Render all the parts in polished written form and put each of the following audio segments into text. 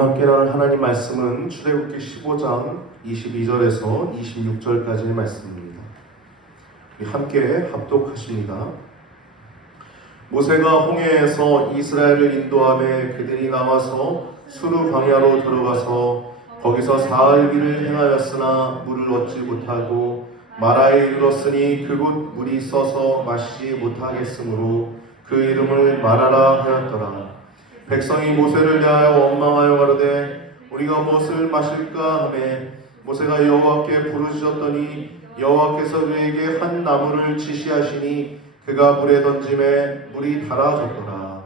함께 나눌 하나님 말씀은 출애굽기 15장 22절에서 26절까지의 말씀입니다. 함께 합독하십니다. 모세가 홍해에서 이스라엘을 인도하며 그들이 나와서 수르 광야로 들어가서 거기서 사흘길을 행하였으나 물을 얻지 못하고 마라에 이르렀으니 그곳 물이 써서 마시지 못하겠으므로 그 이름을 마라라 하였더라. 백성이 모세를 대하여 원망하여 가로되 우리가 무엇을 마실까 하매 모세가 여호와께 부르짖었더니 여호와께서 그에게 한 나무를 지시하시니 그가 물에 던짐에 물이 달아졌더라.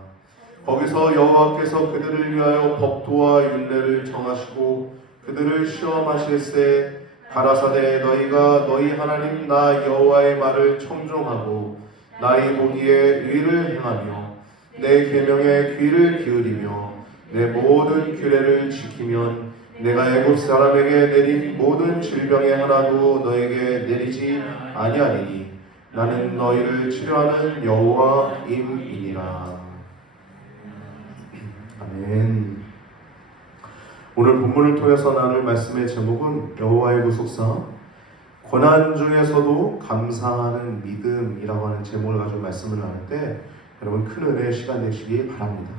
거기서 여호와께서 그들을 위하여 법도와 율례를 정하시고 그들을 시험하실세 가라사대 너희가 너희 하나님 나 여호와의 말을 청종하고 나의 보기에 의를 행하며 내 계명에 귀를 기울이며 내 모든 규례를 지키면 내가 애굽 사람에게 내린 모든 질병의 하나도 너에게 내리지 아니하리니 나는 너희를 치료하는 여호와임이니라. 아멘. 오늘 본문을 통해서 나눌 말씀의 제목은 여호와의 구속사, 고난 중에서도 감사하는 믿음이라고 하는 제목을 가지고 말씀을 나눌 때 여러분 큰 은혜의 시간 되시기 바랍니다.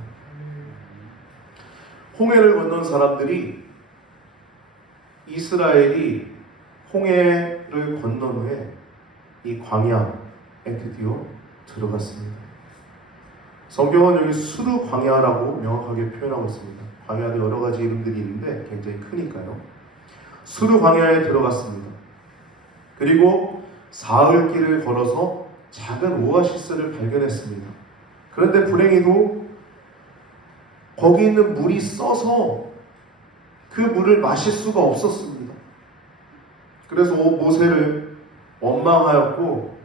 홍해를 건넌 사람들이 이스라엘이 홍해를 건넌 후에 이 광야에 드디어 들어갔습니다. 성경은 여기 수르 광야라고 명확하게 표현하고 있습니다. 광야도 여러 가지 이름들이 있는데 굉장히 크니까요. 수르 광야에 들어갔습니다. 그리고 사흘길을 걸어서 작은 오아시스를 발견했습니다. 그런데 불행히도 거기 있는 물이 써서 그 물을 마실 수가 없었습니다. 그래서 모세를 원망하였고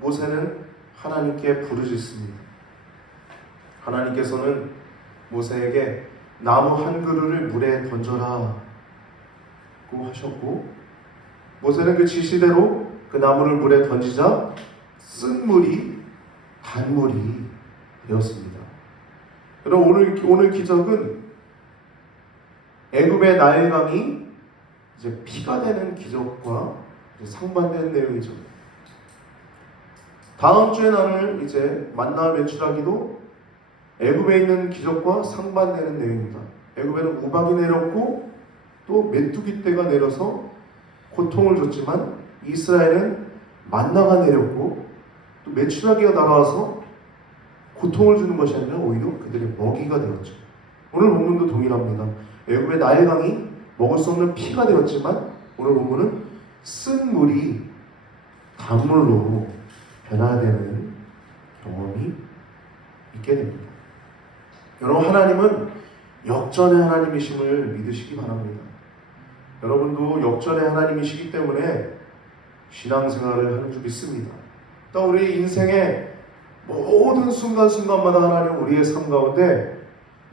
모세는 하나님께 부르짖습니다. 하나님께서는 모세에게 나무 한 그루를 물에 던져라 고 하셨고 모세는 그 지시대로 그 나무를 물에 던지자 쓴 물이 단물이 되었습니다. 여러분 오늘 기적은 애굽의 나일강이 이제 피가 되는 기적과 상반된 내용이죠. 다음 주에 나눌 이제 만나 메추라기도 애굽에 있는 기적과 상반되는 내용입니다. 애굽에는 우박이 내렸고 또 메뚜기 떼가 내려서 고통을 줬지만 이스라엘은 만나가 내렸고 또 메추라기가 날아와서 고통을 주는 것이 아니라 오히려 그들의 먹이가 되었죠. 오늘 본문도 동일합니다. 애굽의 나일강이 먹을 수 없는 피가 되었지만 오늘 본문은 쓴 물이 단물로 변화되는 경험이 있게 됩니다. 여러분 하나님은 역전의 하나님이심을 믿으시기 바랍니다. 여러분도 역전의 하나님이시기 때문에 신앙생활을 하는 줄 믿습니다. 또 우리 인생의 모든 순간순간마다 하나님 우리의 삶 가운데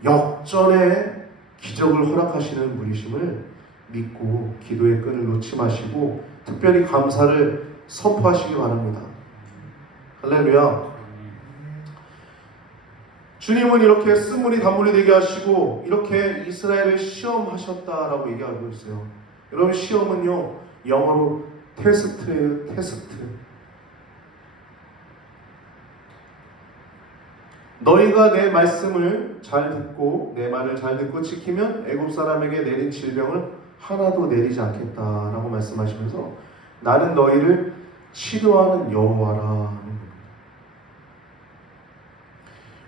역전의 기적을 허락하시는 분이심을 믿고 기도의 끈을 놓지 마시고 특별히 감사를 선포하시기 바랍니다. 할렐루야. 주님은 이렇게 쓴 물이 단물이 되게 하시고 이렇게 이스라엘을 시험하셨다라고 얘기하고 있어요. 여러분 시험은요 영어로 테스트예요. 테스트. 너희가 내 말씀을 잘 듣고 내 말을 잘 듣고 지키면 애굽 사람에게 내린 질병을 하나도 내리지 않겠다라고 말씀하시면서 나는 너희를 치료하는 여호와라 하는 겁니다.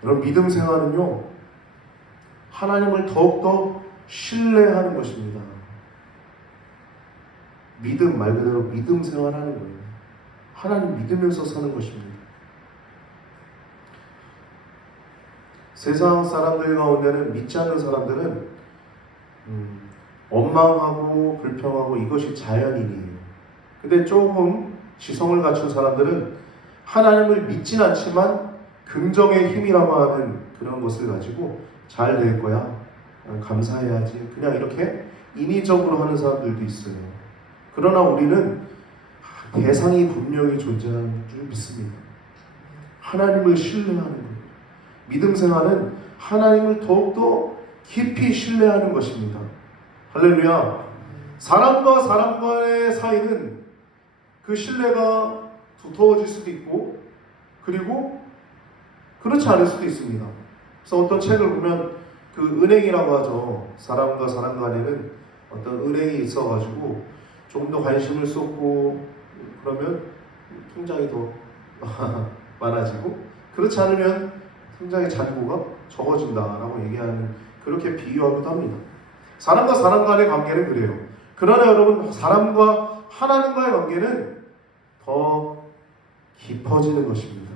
여러분 믿음 생활은요 하나님을 더욱더 신뢰하는 것입니다. 믿음 말 그대로 믿음 생활하는 거예요. 하나님 믿으면서 사는 것입니다. 세상 사람들 가운데는 믿지 않는 사람들은 원망하고 불평하고 이것이 자연인이에요. 근데 조금 지성을 갖춘 사람들은 하나님을 믿진 않지만 긍정의 힘이라고 하는 그런 것을 가지고 잘 될 거야, 감사해야지, 그냥 이렇게 인위적으로 하는 사람들도 있어요. 그러나 우리는 대상이 분명히 존재하는 줄 믿습니다. 하나님을 신뢰하는 거예요. 믿음 생활은 하나님을 더욱더 깊이 신뢰하는 것입니다. 할렐루야. 사람과 사람 간의 사이는 그 신뢰가 두터워질 수도 있고, 그리고 그렇지 않을 수도 있습니다. 그래서 어떤 책을 보면 그 은행이라고 하죠. 사람과 사람 간에는 어떤 은행이 있어가지고 조금 더 관심을 쏟고 그러면 통장이 더 많아지고, 그렇지 않으면 통장의 잔고가 적어진다라고 얘기하는, 그렇게 비유하기도 합니다. 사람과 사람 간의 관계는 그래요. 그러나 여러분, 사람과 하나님과의 관계는 더 깊어지는 것입니다.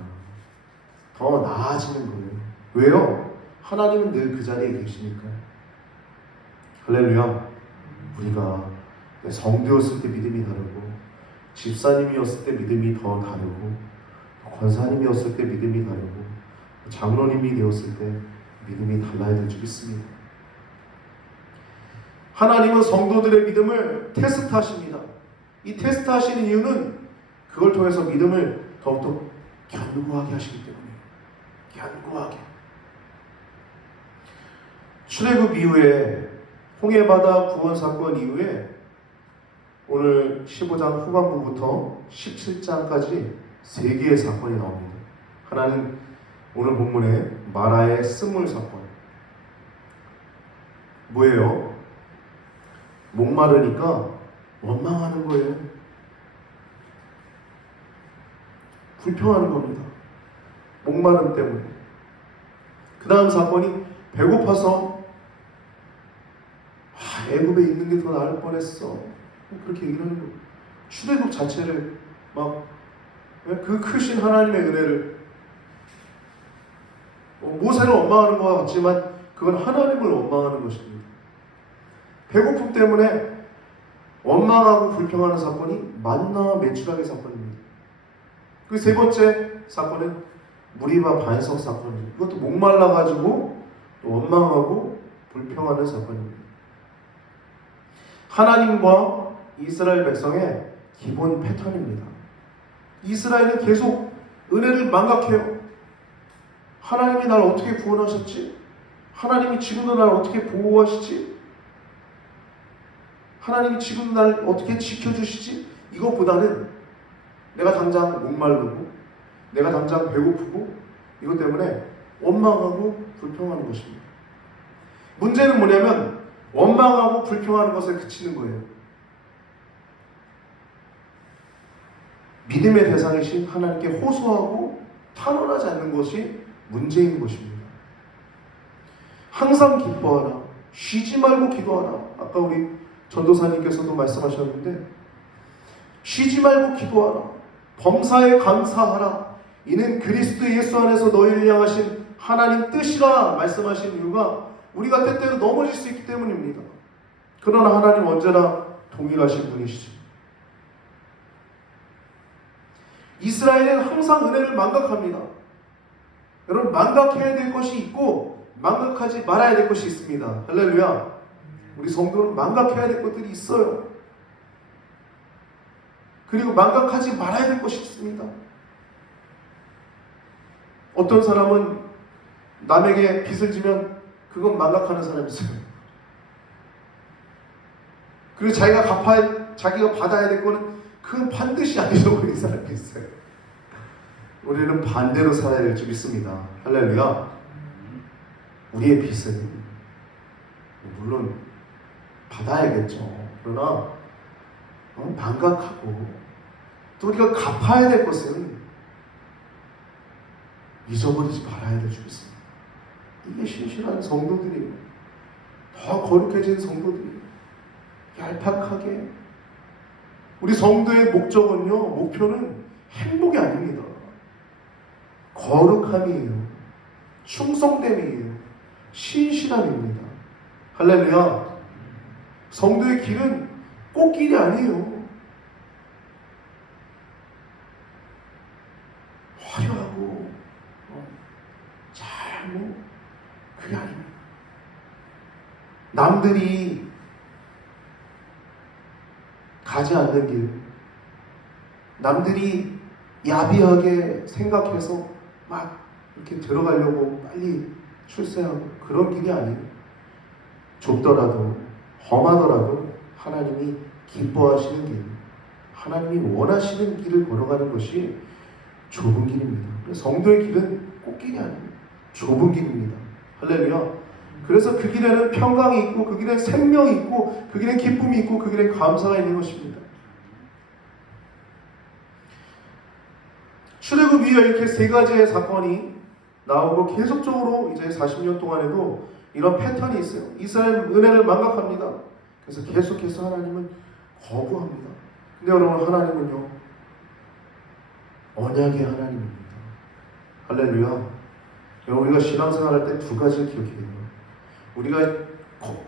더 나아지는 거예요. 왜요? 하나님은 늘 그 자리에 계시니까요. 할렐루야. 우리가 성도였을 때 믿음이 다르고, 집사님이었을 때 믿음이 더 다르고, 권사님이었을 때 믿음이 다르고, 장로님이 되었을 때 믿음이 달라야 될 줄 믿습니다. 하나님은 성도들의 믿음을 테스트하십니다. 이 테스트하시는 이유는 그걸 통해서 믿음을 더욱더 견고하게 하시기 때문이에요. 견고하게. 출애굽 이후에, 홍해바다 구원 사건 이후에 오늘 15장 후반부부터 17장까지 3개의 사건이 나옵니다. 하나는 오늘 본문에 마라의 스물 사건. 뭐예요? 목마르니까 원망하는 거예요. 불평하는 겁니다. 목마름 때문에. 그 다음 사건이 배고파서 애굽에 있는 게 더 나을 뻔했어. 그렇게 얘기를 하는 거예요. 출애굽 자체를 막 그 크신 하나님의 은혜를, 모세를 원망하는 것 같지만 그건 하나님을 원망하는 것입니다. 배고픔 때문에 원망하고 불평하는 사건이 만나 매출하기 사건입니다. 그 세 번째 사건은 무리바 반석 사건입니다. 이것도 목말라가지고 원망하고 불평하는 사건입니다. 하나님과 이스라엘 백성의 기본 패턴입니다. 이스라엘은 계속 은혜를 망각해요. 하나님이 날 어떻게 구원하셨지? 하나님이 지금도 날 어떻게 보호하시지? 하나님이 지금도 날 어떻게 지켜주시지? 이것보다는 내가 당장 목마르고 내가 당장 배고프고 이것 때문에 원망하고 불평하는 것입니다. 문제는 뭐냐면 원망하고 불평하는 것에 그치는 거예요. 믿음의 대상이신 하나님께 호소하고 탄원하지 않는 것이 문제인 것입니다. 항상 기뻐하라. 쉬지 말고 기도하라. 아까 우리 전도사님께서도 말씀하셨는데, 쉬지 말고 기도하라. 범사에 감사하라. 이는 그리스도 예수 안에서 너희를 향하신 하나님 뜻이라 말씀하신 이유가 우리가 때때로 넘어질 수 있기 때문입니다. 그러나 하나님 언제나 동일하신 분이시죠. 이스라엘은 항상 은혜를 망각합니다. 여러분, 망각해야 될 것이 있고 망각하지 말아야 될 것이 있습니다. 할렐루야. 우리 성도는 망각해야 될 것들이 있어요. 그리고 망각하지 말아야 될 것이 있습니다. 어떤 사람은 남에게 빚을 지면 그건 망각하는 사람이 있어요. 그리고 자기가 받아야 될 거는 그건 반드시 안 잊어버리는 사람이 있어요. 우리는 반대로 살아야 될 줄 믿습니다. 할렐루야. 우리의 빚은 물론 받아야겠죠. 그러나 망각하고 또 우리가 갚아야 될 것은 잊어버리지 말아야 될 줄 믿습니다. 이게 신실한 성도들이에요. 더 거룩해진 성도들이에요. 얄팍하게. 우리 성도의 목표는 행복이 아닙니다. 거룩함이에요. 충성됨이에요. 신실함입니다. 할렐루야. 성도의 길은 꽃길이 아니에요. 화려하고 그게 아닙니다. 남들이 가지 않는 길, 남들이 야비하게 생각해서 막 이렇게 들어가려고 빨리 출세하고 그런 길이 아니에요. 좁더라도 험하더라도 하나님이 기뻐하시는 길, 하나님이 원하시는 길을 걸어가는 것이 좁은 길입니다. 성도의 길은 꽃길이 아닙니다. 좁은 길입니다. 할렐루야. 그래서 그 길에는 평강이 있고, 그 길에 생명이 있고, 그 길에 기쁨이 있고, 그 길에 감사가 있는 것입니다. 출애굽 이후에 이렇게 세 가지의 사건이 나오고 계속적으로 이제 40년 동안에도 이런 패턴이 있어요. 이스라엘 은혜를 망각합니다. 그래서 계속해서 하나님은 거부합니다. 근데 여러분, 하나님은요, 언약의 하나님입니다. 할렐루야. 여러분, 우리가 신앙생활 할 때 두 가지를 기억해야 돼요. 우리가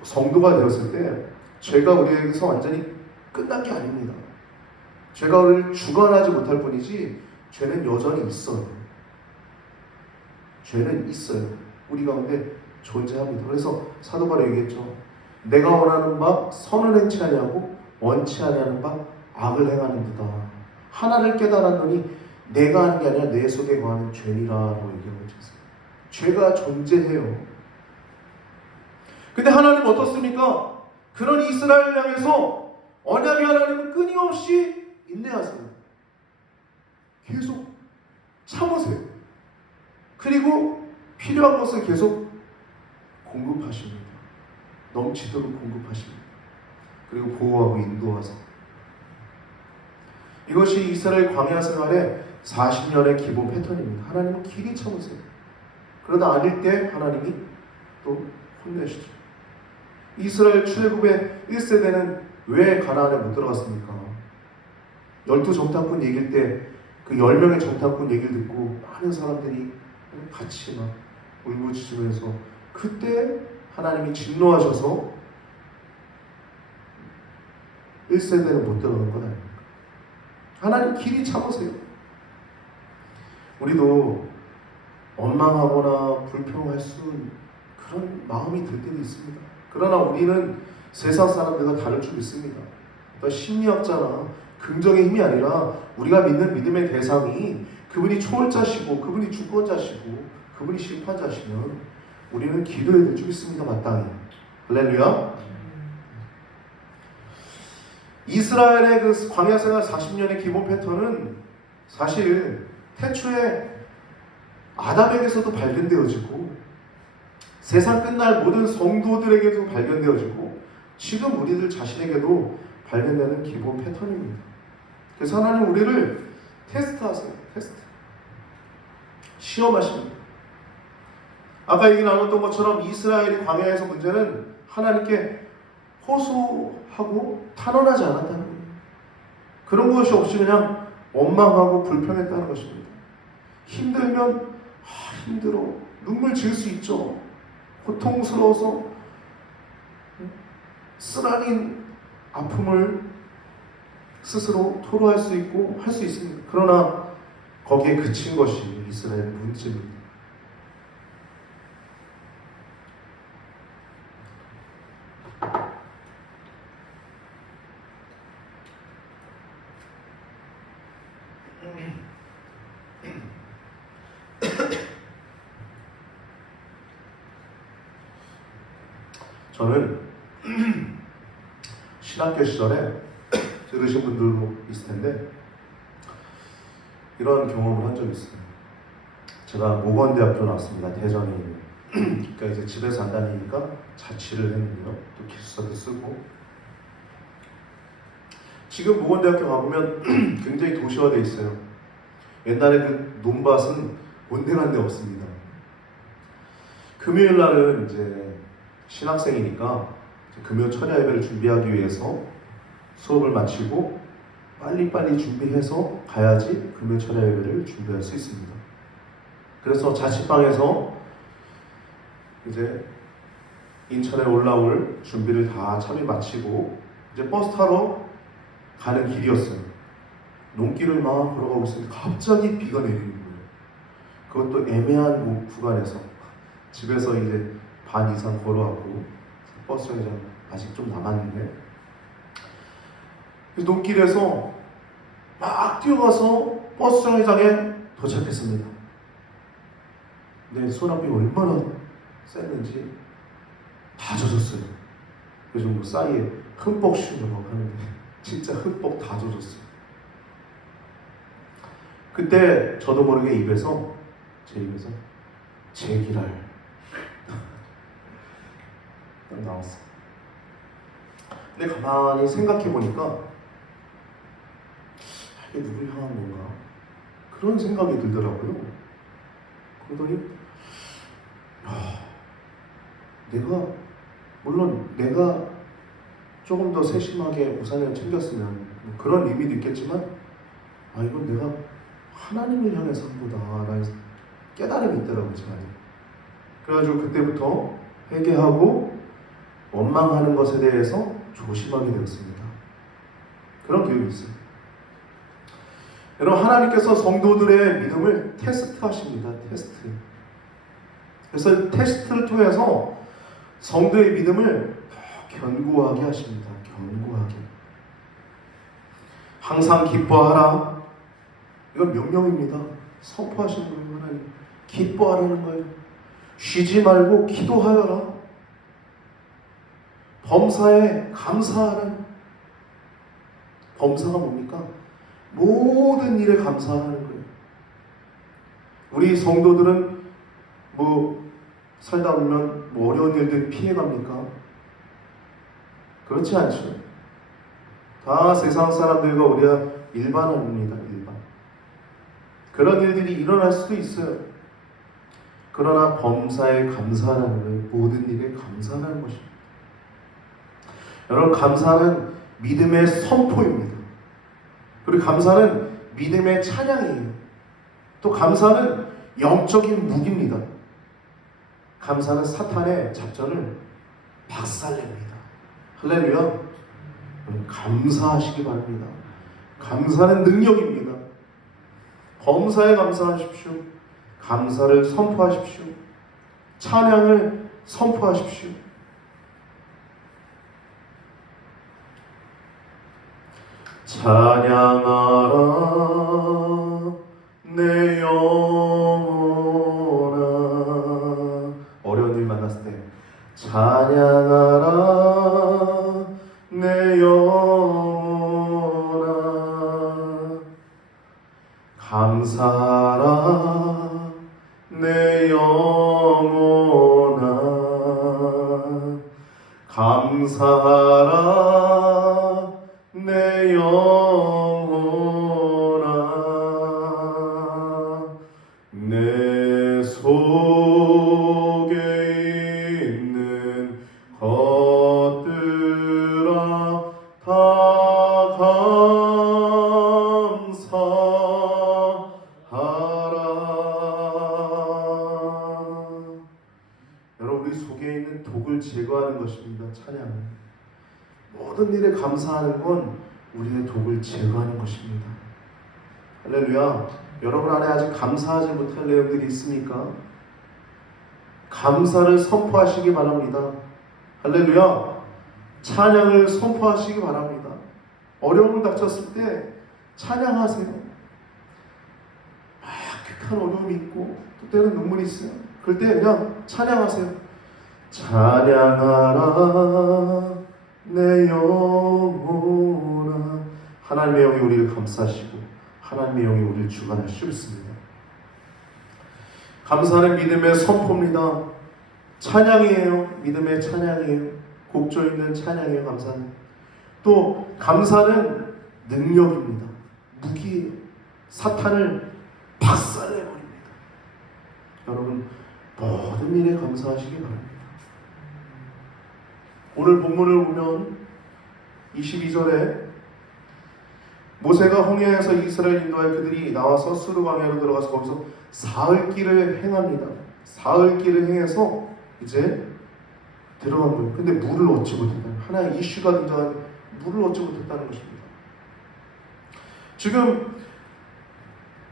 성도가 되었을 때 죄가 우리에게서 완전히 끝난 게 아닙니다. 죄가 우리를 주관하지 못할 뿐이지 죄는 여전히 있어요. 죄는 있어요. 우리 가운데 존재합니다. 그래서 사도 바울이 얘기했죠. 내가 원하는 바 선을 행치 아니하고 원치 아니하는 바 악을 행하는도다. 하나를 깨달았노니 내가 하는 게 아니라 내 속에 거하는 죄니라고 얘기하고 있어요. 죄가 존재해요. 근데 하나님 어떻습니까? 그런 이스라엘을 향해서 언약의 하나님은 끊임없이 인내하세요. 계속 참으세요. 그리고 필요한 것을 계속 공급하십니다. 넘치도록 공급하십니다. 그리고 보호하고 인도하세요. 이것이 이스라엘 광야 생활의 40년의 기본 패턴입니다. 하나님은 길이 참으세요. 그러다 아닐 때 하나님이 또 혼내시죠. 이스라엘 출애굽의 1세대는 왜 가나안에 못 들어갔습니까? 12정탐꾼 얘기일 때 그 10명의 정탐꾼 얘기를 듣고 많은 사람들이 같이 막 울부짖으면서 그때 하나님이 진노하셔서 1세대는 못 들어간 건 아닙니까? 하나님 길이 참으세요. 우리도 원망하거나 불평할 수 그런 마음이 들 때도 있습니다. 그러나 우리는 세상 사람들과 다를 줄 믿습니다. 심리학자나 긍정의 힘이 아니라 우리가 믿는 믿음의 대상이 그분이 초월자시고 그분이 주권자시고 그분이 심판자시면 우리는 기도해야 될 줄 믿습니다. 마땅히. 할렐루야. 이스라엘의 그 광야 생활 40년의 기본 패턴은 사실 태초에 아담에게서도 발견되어지고 세상 끝날 모든 성도들에게도 발견되어지고 지금 우리들 자신에게도 발견되는 기본 패턴입니다. 그래서 하나님 우리를 테스트하세요. 테스트. 시험하십니다. 아까 얘기 나눴던 것처럼 이스라엘이 광야에서 문제는 하나님께 호소하고 탄원하지 않았다는 거예요. 그런 것이 없이 그냥 원망하고 불평했다는 것입니다. 힘들면 힘들어. 눈물 지을 수 있죠. 고통스러워서 쓰라린 아픔을 스스로 토로할 수 있고 할 수 있습니다. 그러나 거기에 그친 것이 이스라엘의 문제입니다. 저는 신학교 시절에 들으신 분들도 있을 텐데 이런 경험을 한 적이 있어요. 제가 모건대학교 나왔습니다. 대전에 있는. 그러니까 이제 집에서 안 다니니까 자취를 했는데요. 또 기숙사도 쓰고. 지금 모건대학교 가보면 굉장히 도시화되어 있어요. 옛날에 그 논밭은 온데간데 없습니다. 금요일 날은 이제 신학생이니까 금요 철야 예배를 준비하기 위해서 수업을 마치고 빨리빨리 준비해서 가야지 금요 철야 예배를 준비할 수 있습니다. 그래서 자취방에서 이제 인천에 올라올 준비를 다 차비 마치고 이제 버스 타러 가는 길이었어요. 논길을 막 걸어가고 있었는데 갑자기 비가 내리는 거예요. 그것도 애매한 구간에서 집에서 이제 반 이상 걸어왔고 버스 정류장 아직 좀 남았는데 논길에서 막 뛰어가서 버스 정류장에 도착했습니다. 근데 소나비가 얼마나 셌는지 다 젖었어요. 요즘 뭐 싸이에 흠뻑 씌우라고 하는데 진짜 흠뻑 다 젖었어요. 그때 저도 모르게 제 입에서 제기랄 딱 나왔어. 근데 가만히 생각해 보니까 이게 누굴 향한 건가? 그런 생각이 들더라고요. 그러더니 내가 조금 더 세심하게 우산을 챙겼으면 뭐 그런 의미도 있겠지만 이건 내가 하나님을 향해서 한 거다라는 깨달음이 있더라고요. 제 안에. 그래가지고 그때부터 회개하고 원망하는 것에 대해서 조심하게 되었습니다. 그런 교육이 있어요. 여러분, 하나님께서 성도들의 믿음을 테스트하십니다. 테스트. 그래서 테스트를 통해서 성도의 믿음을 더 견고하게 하십니다. 견고하게. 항상 기뻐하라. 이건 명령입니다. 선포하시는 거예요. 하나님. 기뻐하라는 거예요. 쉬지 말고 기도하여라. 범사에 감사하라는. 범사가 뭡니까? 모든 일에 감사하는 거예요. 우리 성도들은 살다 보면 어려운 일들 피해갑니까? 그렇지 않죠. 다 세상 사람들과 우리가 일반입니다. 일반. 그런 일들이 일어날 수도 있어요. 그러나 범사에 감사하는 거예요. 모든 일에 감사하는 것입니다. 여러분, 감사는 믿음의 선포입니다. 그리고 감사는 믿음의 찬양이에요. 또 감사는 영적인 무기입니다. 감사는 사탄의 작전을 박살냅니다. 할렐루야. 감사하시기 바랍니다. 감사는 능력입니다. 범사에 감사하십시오. 감사를 선포하십시오. 찬양을 선포하십시오. 찬양하라 내 영혼아. 어려운 일 만났을 때 찬양하라 내 영혼아. 감사하라 내 영혼아. 감사하라 내 영혼아. 내 속에 있는 것들아 다 감사하라. 여러분, 우리 속에 있는 독을 제거하는 것입니다. 찬양은. 모든 일에 감사하는 건 우리의 독을 제거하는 것입니다. 할렐루야. 여러분 안에 아직 감사하지 못할 내용들이 있습니까? 감사를 선포하시기 바랍니다. 할렐루야. 찬양을 선포하시기 바랍니다. 어려움을 닥쳤을 때 찬양하세요. 극한 어려움이 있고 또 때는 눈물이 있어요. 그럴 때 그냥 찬양하세요. 찬양하라 내 영혼아. 하나님의 영이 우리를 감싸시고 하나님의 영이 우리를 주관할 수 있습니다. 감사는 믿음의 선포입니다. 찬양이에요. 믿음의 찬양이에요. 곡조 있는 찬양이에요. 감사는. 또 감사는 능력입니다. 무기예요. 사탄을 박살내버립니다. 여러분, 모든 일에 감사하시기 바랍니다. 오늘 본문을 보면 22절에 모세가 홍해에서 이스라엘 인도하여 그들이 나와서 수르 광야로 들어가서 거기서 사흘길을 행합니다. 사흘길을 행해서 이제 들어간 거예요. 근데 물을 얻지 못했다는, 하나의 이슈가 등장한 물을 얻지 못했다는 것입니다. 지금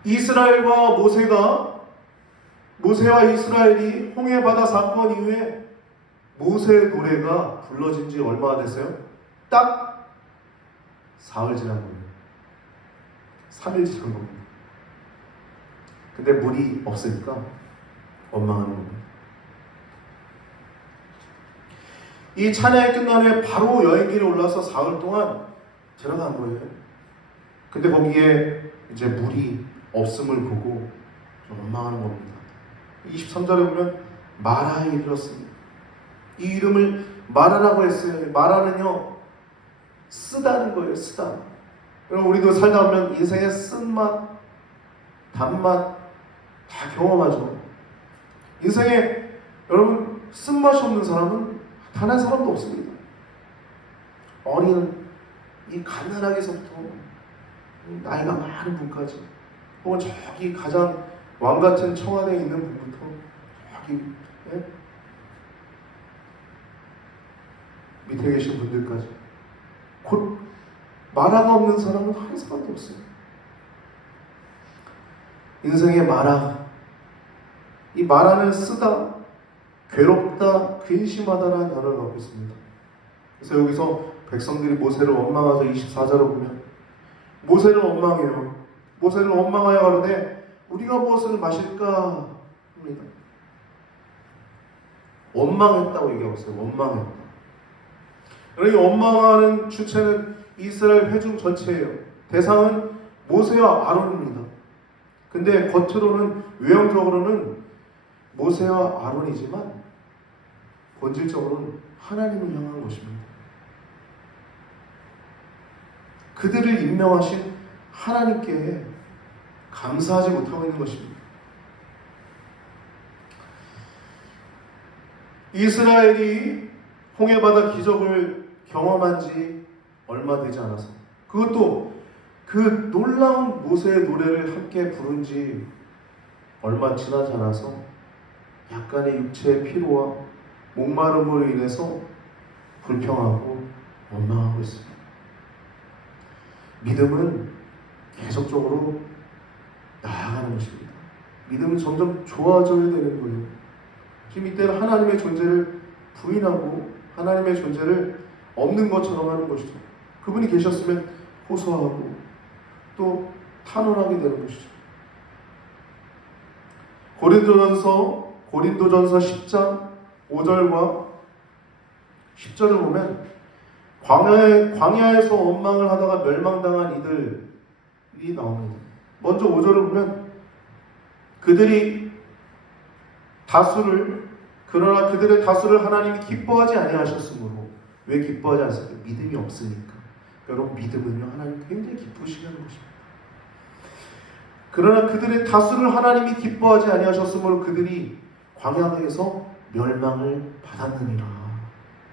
이스라엘과 모세와 이스라엘이 홍해 바다 사건 이후에 모세의 노래가 불러진 지 얼마나 됐어요? 딱 사흘 지난 겁니다. 3일 지난 겁니다. 근데 물이 없으니까 원망하는 겁니다. 이 찬양이 끝난 후에 바로 여행길에 올라서 사흘 동안 들어간 거예요. 근데 거기에 이제 물이 없음을 보고 좀 원망하는 겁니다. 23절에 보면 마라에 이르렀습니다. 이 이름을 마라라고 했어요. 마라는요, 쓰다는 거예요. 쓰다. 여러분, 우리도 살다 보면 인생의 쓴맛, 단맛 다 경험하죠. 인생에 여러분 쓴맛이 없는 사람은 단 한 사람도 없습니다. 어린 이 갓난아기서부터 나이가 많은 분까지, 혹은 저기 가장 왕 같은 청와대에 있는 분부터 저기 밑에 계신 분들까지, 곧 마라가 없는 사람은 한 사람도 없어요. 인생의 마라, 이 마라는 쓰다, 괴롭다, 근심하다라는 단어를 갖고 있습니다. 그래서 여기서 백성들이 모세를 원망하죠. 24절을 보면 모세를 원망해요. 모세를 원망하여 가로되 우리가 무엇을 마실까 합니다. 원망했다고 얘기하고 있어요. 원망했다. 이 원망하는 주체는 이스라엘 회중 전체예요. 대상은 모세와 아론입니다. 근데 겉으로는, 외형적으로는 모세와 아론이지만 본질적으로는 하나님을 향한 것입니다. 그들을 임명하신 하나님께 감사하지 못하고 있는 것입니다. 이스라엘이 홍해바다 기적을 경험한 지 얼마 되지 않아서, 그것도 그 놀라운 모세의 노래를 함께 부른 지 얼마 지나지 않아서 약간의 육체의 피로와 목마름으로 인해서 불평하고 원망하고 있습니다. 믿음은 계속적으로 나아가는 것입니다. 믿음은 점점 좋아져야 되는 거예요. 지금 이때는 하나님의 존재를 부인하고 하나님의 존재를 없는 것처럼 하는 것이죠. 그분이 계셨으면 호소하고 또 탄원하게 되는 것이죠. 고린도전서 10장 5절과 10절을 보면 광야에서 원망을 하다가 멸망당한 이들이 나옵니다. 먼저 5절을 보면 그러나 그들의 다수를 하나님이 기뻐하지 아니하셨으므로. 왜 기뻐하지 않습니까? 믿음이 없으니까. 여러분, 믿음은요, 하나님 굉장히 기쁘시게 하는 것입니다. 그러나 그들의 다수를 하나님이 기뻐하지 아니하셨으므로 그들이 광야에서 멸망을 받았느니라.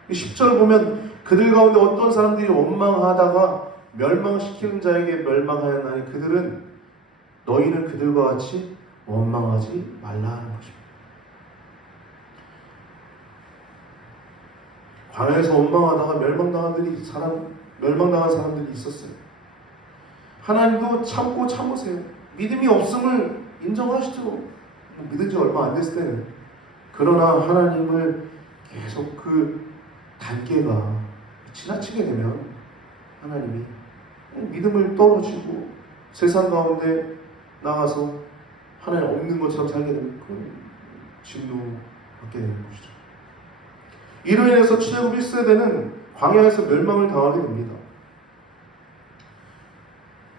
10절을 보면 그들 가운데 어떤 사람들이 원망하다가 멸망시키는 자에게 멸망하였나니 그들은 너희는 그들과 같이 원망하지 말라 하는 것입니다. 광야에서 원망하다가 멸망당한 사람들이 있었어요. 하나님도 참으세요. 믿음이 없음을 인정하시죠. 믿은 지 얼마 안 됐을 때는. 그러나 하나님을 계속 그 단계가 지나치게 되면 하나님이 믿음을 떨어지고 세상 가운데 나가서 하나님 없는 것처럼 살게 되면 그건 진노받게 되는 것이죠. 이로 인해서 출애굽 1세대는 광야에서 멸망을 당하게 됩니다.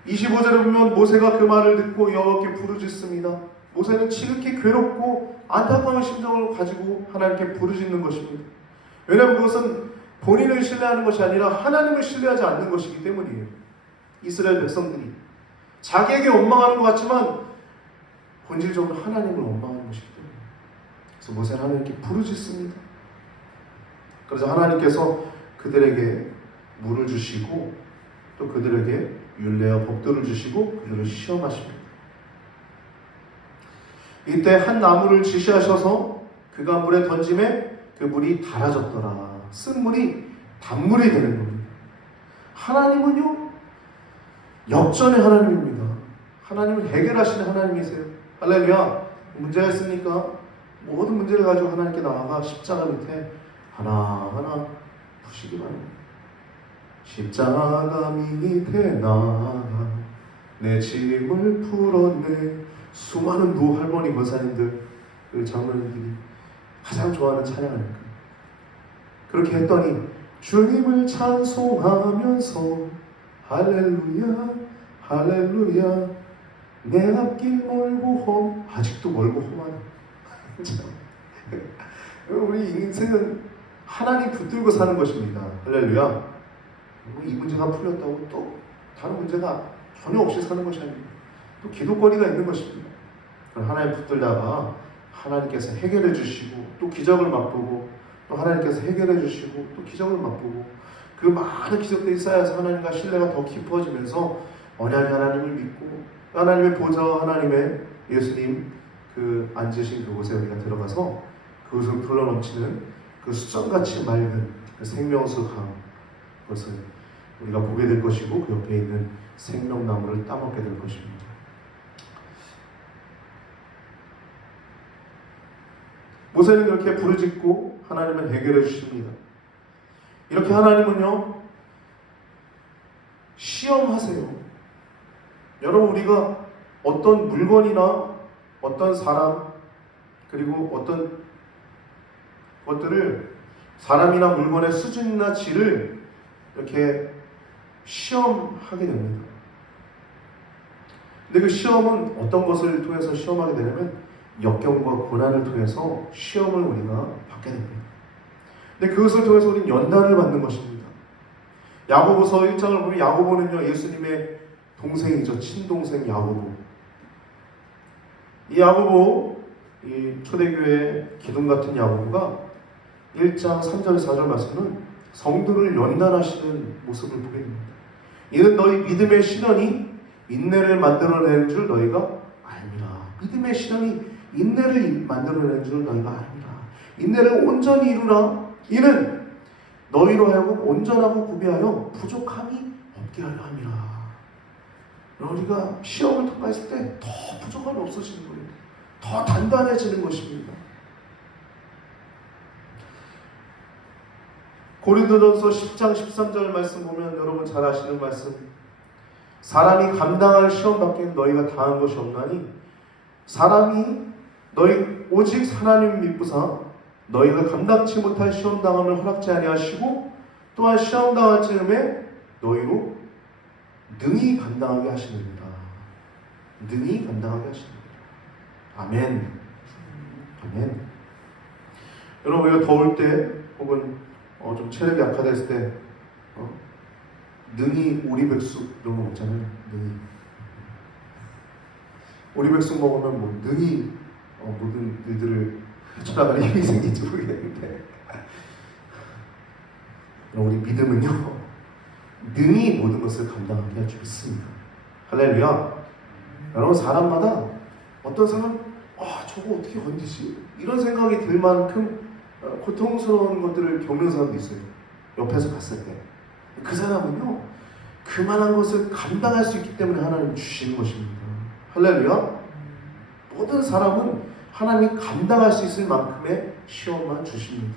25절에 보면 모세가 그 말을 듣고 여호와께 부르짖습니다. 모세는 지극히 괴롭고 안타까운 심정을 가지고 하나님께 부르짖는 것입니다. 왜냐하면 그것은 본인을 신뢰하는 것이 아니라 하나님을 신뢰하지 않는 것이기 때문이에요. 이스라엘 백성들이 자기에게 원망하는 것 같지만 본질적으로 하나님을 원망하는 것이기 때문에. 그래서 모세는 하나님께 부르짖습니다. 그래서 하나님께서 그들에게 물을 주시고 또 그들에게 율례와 법도를 주시고 그들을 시험하십니다. 이때 한 나무를 지시하셔서 그가 물에 던짐에 그 물이 달아졌더라. 쓴 물이 단물이 되는 겁니다. 하나님은요, 역전의 하나님입니다. 하나님은 해결하시는 하나님이세요. 할렐루야. 문제가 있으니까 모든 문제를 가지고 하나님께 나아가 십자가 밑에 하나하나 푸시기 바랍니다. 십자가 밑에 나아가 내 짐을 풀었네. 수많은 노할머니 권사님들, 그 장로님들이 가장 좋아하는 찬양 아닙니까? 그렇게 했더니 주님을 찬송하면서 할렐루야 할렐루야 내 앞길 멀고 아직도 멀고 험하네. 우리 인생은 하나님 붙들고 사는 것입니다. 할렐루야. 이 문제가 풀렸다고 또 다른 문제가 전혀 없이 사는 것이 아닙니다. 또 기도거리가 있는 것입니다. 하나님 붙들다가 하나님께서 해결해 주시고 또 기적을 맛보고 또 하나님께서 해결해 주시고 또 기적을 맛보고 그 많은 기적들이 쌓여서 하나님과 신뢰가 더 깊어지면서 언약의 하나님을 믿고 하나님의 보좌 하나님의 예수님 그 앉으신 그곳에 우리가 들어가서 그것을 불러넘치는 그 수정같이 맑은 그 생명수 강 것을 우리가 보게 될 것이고 그 옆에 있는 생명나무를 따먹게 될 것입니다. 모세는 그렇게 부르짖고 하나님은 해결해 주십니다. 이렇게 하나님은요 시험하세요. 여러분 우리가 어떤 물건이나 어떤 사람 그리고 어떤 것들을 사람이나 물건의 수준이나 질을 이렇게 시험하게 됩니다. 근데 그 시험은 어떤 것을 통해서 시험하게 되냐면 역경과 고난을 통해서 시험을 우리가 받게 됩니다. 근데 그것을 통해서 우리는 연단을 받는 것입니다. 야고보서 1장을 보면 야고보는요 예수님의 동생이죠. 친동생 야고보. 이 야고보, 이 초대교회 기둥 같은 야고보가 1장 3절 4절 말씀은 성도를 연단하시는 모습을 보게 됩니다. 이는 너희 믿음의 시련이 인내를 만들어내는 줄 너희가 알미라. 믿음의 시련이 인내를 만들어내는 줄 너희가 알미라. 인내를 온전히 이루라. 이는 너희로 하여금 온전하고 구비하여 부족함이 없게 하려 함이라. 우리가 시험을 통과했을 때 더 부족함이 없어지는 거예요. 더 단단해지는 것입니다. 고린도전서 10장 13절 말씀 보면 여러분 잘 아시는 말씀, 사람이 감당할 시험 밖에는 너희가 당한 것이 없나니 사람이 너희 오직 하나님 믿부사 너희가 감당치 못할 시험 당함을 허락지 아니하시고 또한 시험 당할 즈음에 너희로 능히 감당하게 하시느니라. 능히 감당하게 하시느니라. 아멘. 아멘. 여러분 우리가 더울 때 혹은 좀 체력이 약화됐을 때 능이 오리백숙 이런 거 먹잖아요. 능이 오리백숙 먹으면 뭐 능이 모든 일들을 헤쳐나가는 힘이 생길지 모르겠는데 우리 믿음은요 능히 모든 것을 감당하게 할 줄 믿습니다. 할렐루야. 여러분 사람마다 어떤 사람 저거 어떻게 건지지 이런 생각이 들 만큼 고통스러운 것들을 겪는 사람도 있어요. 옆에서 봤을 때 그 사람은요 그만한 것을 감당할 수 있기 때문에 하나님 주시는 것입니다. 할렐루야. 모든 사람은 하나님이 감당할 수 있을 만큼의 시험만 주십니다.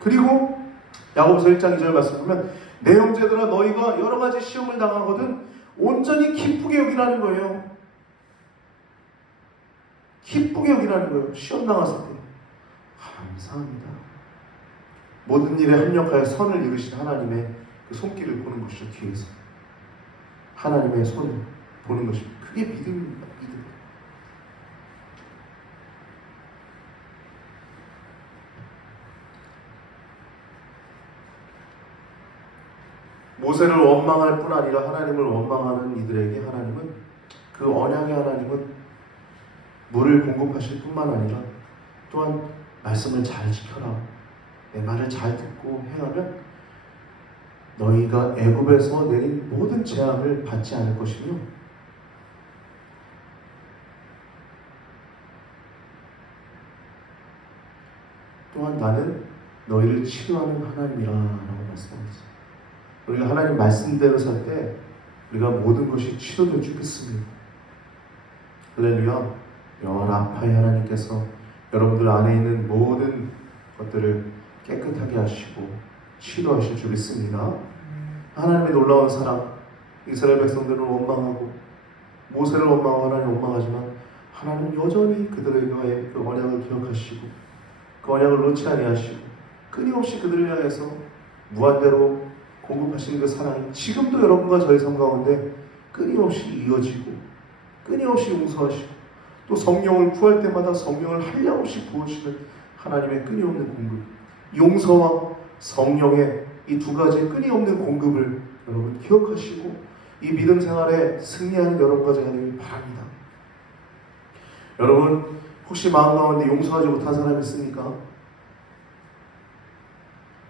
그리고 야고보서 1장 2절 말씀 보면 내 형제들아 너희가 여러 가지 시험을 당하거든 온전히 기쁘게 여기라는 거예요. 기쁘게 여기라는 거예요. 시험 당했을 때 감사합니다. 모든 일에 합력하여 선을 이루신 하나님의 그 손길을 보는 것이죠. 뒤에서 하나님의 손을 보는 것입니다. 그게 믿음입니다. 믿음. 모세를 원망할 뿐 아니라 하나님을 원망하는 이들에게 하나님은 그 언약의 하나님은 물을 공급하실 뿐만 아니라 또한 말씀을 잘 지켜라. 내 말을 잘 듣고 행하면 너희가 애굽에서 내린 모든 재앙을 받지 않을 것이며 또한 나는 너희를 치료하는 하나님이라라고 말씀하셨어요. 우리가 하나님 말씀대로 살 때 우리가 모든 것이 치료될 줄 믿습니다. 할렐루야. 영원 아파의 하나님께서 여러분들 안에 있는 모든 것들을 깨끗하게 하시고 치료하실 줄 믿습니다. 하나님의 놀라운 사랑, 이스라엘 백성들을 원망하고 모세를 원망하고 하나님 원망하지만 하나님 여전히 그들과의 그 언약을 기억하시고 그 언약을 놓지 아니하시고 끊임없이 그들을 향해서 무한대로 공급하시는 그 사랑이 지금도 여러분과 저의 삶 가운데 끊임없이 이어지고 끊임없이 용서하시고 또 성령을 구할 때마다 성령을 한량없이 부으시는 하나님의 끊임없는 공급, 용서와 성령의 이 두 가지 끊임없는 공급을 여러분 기억하시고 이 믿음 생활에 승리하는 여러분과 제가 되길 바랍니다. 여러분 혹시 마음 가운데 용서하지 못한 사람이 있습니까?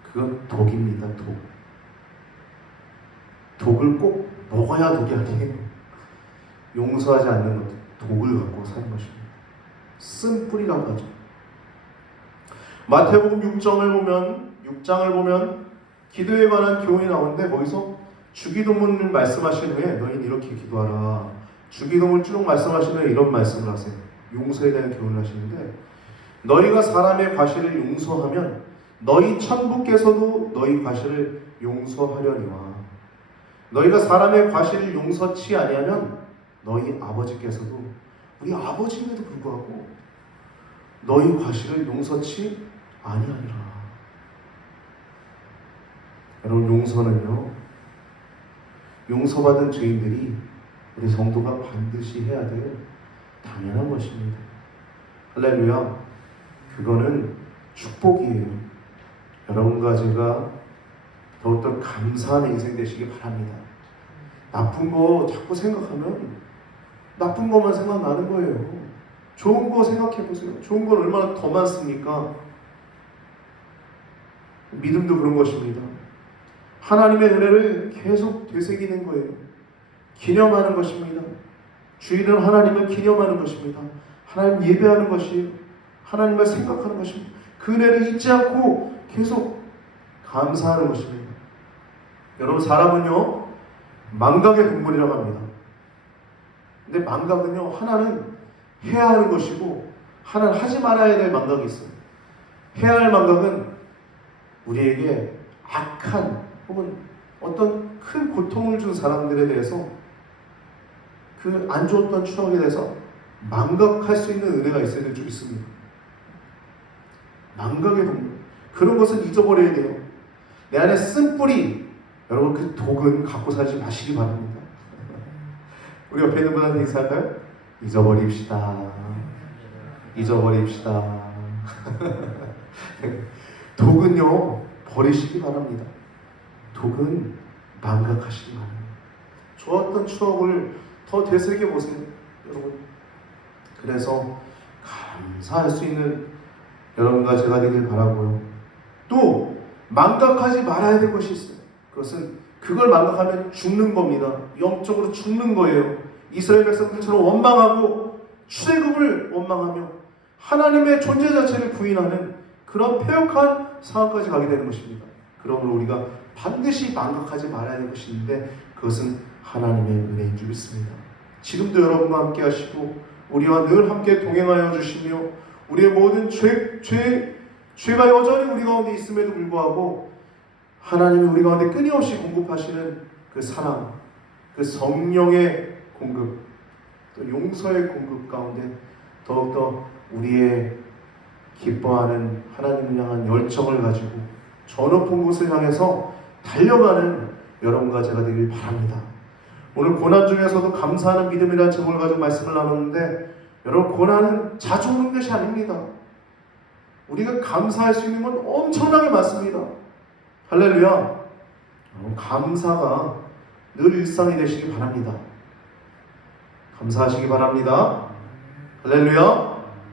그건 독입니다. 독을 꼭 먹어야 독이 아니에요. 용서하지 않는 것도 독을 갖고 사는 것입니다. 쓴뿌리라고 하죠. 마태복음 6장을 보면 기도에 관한 교훈이 나오는데 거기서 주기도문을 말씀하신 후에 너희는 이렇게 기도하라. 주기도문을 쭉 말씀하신 후에 이런 말씀을 하세요. 용서에 대한 교훈을 하시는데 너희가 사람의 과실을 용서하면 너희 천부께서도 너희 과실을 용서하려니와 너희가 사람의 과실을 용서치 아니하면 너희 아버지께서도 우리 아버지임에도 불구하고 너희 과실을 용서치 아니하리라. 여러분 용서는요 용서받은 죄인들이 우리 성도가 반드시 해야 될 당연한 것입니다. 할렐루야. 그거는 축복이에요. 여러분과 제가 더욱더 감사하는 인생 되시기 바랍니다. 나쁜 거 자꾸 생각하면 나쁜 것만 생각나는 거예요. 좋은 거 생각해 보세요. 좋은 건 얼마나 더 많습니까? 믿음도 그런 것입니다. 하나님의 은혜를 계속 되새기는 거예요. 기념하는 것입니다. 주일은 하나님을 기념하는 것입니다. 하나님 예배하는 것이에요. 하나님을 생각하는 것입니다. 그 은혜를 잊지 않고 계속 감사하는 것입니다. 여러분 사람은요 망각의 동물이라고 합니다. 근데 망각은요 하나는 해야 하는 것이고 하나는 하지 말아야 될 망각이 있어요. 해야 할 망각은 우리에게 악한 혹은 어떤 큰 고통을 준 사람들에 대해서 그 안 좋았던 추억에 대해서 망각할 수 있는 은혜가 있어야 될 줄 있습니다. 망각의 동물. 그런 것은 잊어버려야 돼요. 내 안에 쓴뿌리, 여러분 그 독은 갖고 살지 마시기 바랍니다. 우리 옆에 있는 분한테 인사할까요? 잊어버립시다. 잊어버립시다. 독은요 버리시기 바랍니다. 독은 망각하시기 바랍니다. 좋았던 추억을 더 되새겨 보세요, 여러분. 그래서 감사할 수 있는 여러분과 제가 되길 바라고요. 또 망각하지 말아야 될 것이 있어요. 그것은 그걸 망각하면 죽는 겁니다. 영적으로 죽는 거예요. 이스라엘 백성들처럼 원망하고 출애굽을 원망하며 하나님의 존재 자체를 부인하는 그런 폐역한 상황까지 가게 되는 것입니다. 그러므로 우리가 반드시 망각하지 말아야 될 것이 있는데 그것은 하나님의 은혜인 줄 믿습니다. 지금도 여러분과 함께 하시고 우리와 늘 함께 동행하여 주시며 우리의 모든 죄가 여전히 우리 가운데 있음에도 불구하고 하나님이 우리 가운데 끊임없이 공급하시는 그 사랑, 그 성령의 공급, 또 용서의 공급 가운데 더욱더 우리의 기뻐하는 하나님을 향한 열정을 가지고 저 높은 곳을 향해서 달려가는 여러분과 제가 되길 바랍니다. 오늘 고난 중에서도 감사하는 믿음이라는 제목을 가지고 말씀을 나눴는데 여러분 고난은 자주 오는 것이 아닙니다. 우리가 감사할 수 있는 건 엄청나게 많습니다. 할렐루야. 감사가 늘 일상이 되시기 바랍니다. 감사하시기 바랍니다. 할렐루야.